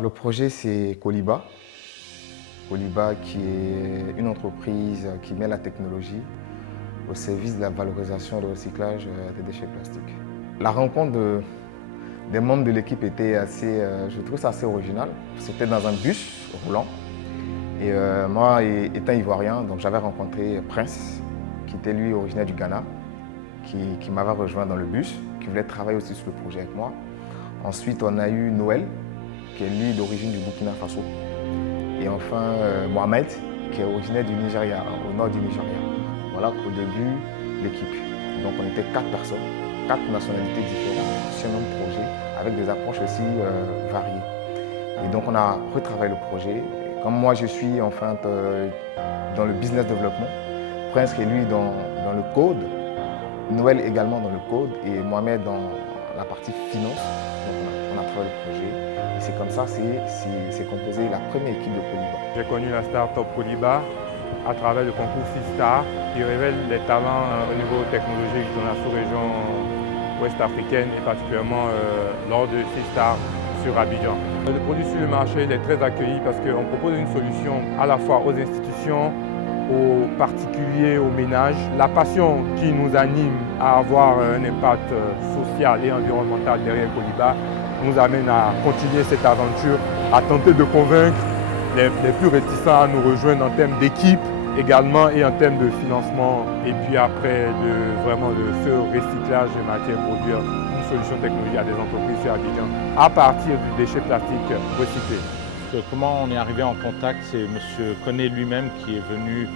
Le projet, c'est Coliba. Coliba qui est une entreprise qui met la technologie au service de la valorisation et du recyclage des déchets plastiques. La rencontre des membres de l'équipe était assez, je trouve ça assez original. C'était dans un bus roulant. Et moi, étant ivoirien, donc j'avais rencontré Prince, qui était lui originaire du Ghana, qui m'avait rejoint dans le bus, qui voulait travailler aussi sur le projet avec moi. Ensuite, on a eu Noël, qui est lui d'origine du Burkina Faso. Et enfin, Mohamed, qui est originaire du Nigeria, au nord du Nigeria. Voilà au début l'équipe. Donc on était 4 personnes, 4 nationalités différentes sur un même projet, avec des approches aussi variées. Et donc on a retravaillé le projet. Comme moi je suis enfin dans le business développement, Prince qui est lui dans le code, Noël également dans le code et Mohamed dans la partie finance. Donc on a travaillé le projet. Et c'est comme ça c'est composé la première équipe de Coliba. J'ai connu la start-up Coliba à travers le concours 6-Star qui révèle les talents au niveau technologique dans la sous-région ouest africaine et particulièrement lors de 6-Star sur Abidjan. Le produit sur le marché il est très accueilli parce qu'on propose une solution à la fois aux institutions, aux particuliers, aux ménages. La passion qui nous anime à avoir un impact social et environnemental derrière Coliba nous amène à continuer cette aventure, à tenter de convaincre les plus réticents à nous rejoindre en termes d'équipe également et en termes de financement. Et puis après, vraiment de ce recyclage des matières, produire une solution technologique à des entreprises sur Abidjan à partir du déchet plastique recyclé. Comment on est arrivé en contact, c'est M. Koné lui-même qui est venu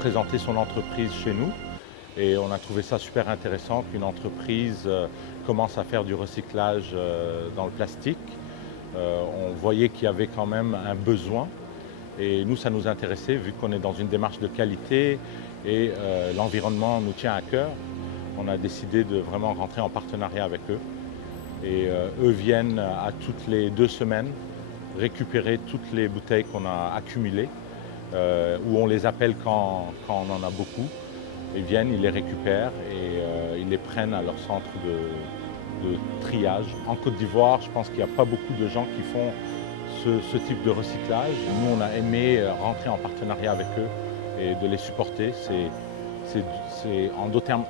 présenter son entreprise chez nous. Et on a trouvé ça super intéressant qu'une entreprise commence à faire du recyclage dans le plastique. On voyait qu'il y avait quand même un besoin et nous, ça nous intéressait vu qu'on est dans une démarche de qualité et l'environnement nous tient à cœur. On a décidé de vraiment rentrer en partenariat avec eux et eux viennent à toutes les 2 semaines récupérer toutes les bouteilles qu'on a accumulées ou on les appelle quand on en a beaucoup. Ils viennent, ils les récupèrent et ils les prennent à leur centre de triage. En Côte d'Ivoire, je pense qu'il n'y a pas beaucoup de gens qui font ce type de recyclage. Nous, on a aimé rentrer en partenariat avec eux et de les supporter. En d'autres termes,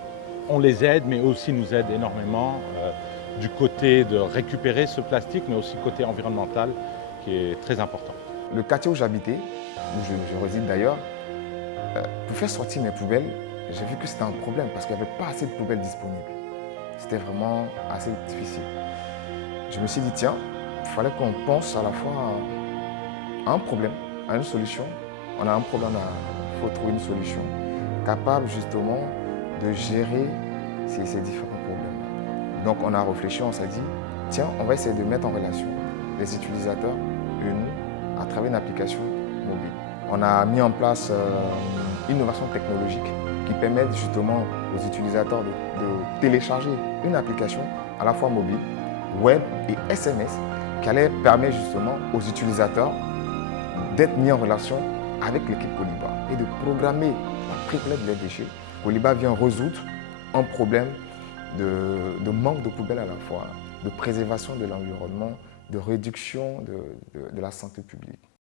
on les aide, mais aussi nous aident énormément du côté de récupérer ce plastique, mais aussi côté environnemental qui est très important. Le quartier où j'habitais, où je réside d'ailleurs, pour faire sortir mes poubelles, j'ai vu que c'était un problème parce qu'il n'y avait pas assez de poubelles disponibles. C'était vraiment assez difficile. Je me suis dit, tiens, il fallait qu'on pense à la fois à un problème, à une solution. On a un problème, il faut trouver une solution capable justement de gérer ces différents problèmes. Donc on a réfléchi, on s'est dit, tiens, on va essayer de mettre en relation les utilisateurs et nous à travers une application mobile. On a mis en place une innovation technologique qui permet justement aux utilisateurs de télécharger une application à la fois mobile, web et SMS qui allait permettre justement aux utilisateurs d'être mis en relation avec l'équipe Coliba et de programmer la pré-collecte des déchets. Coliba vient résoudre un problème de manque de poubelles à la fois, de préservation de l'environnement, de réduction de la santé publique.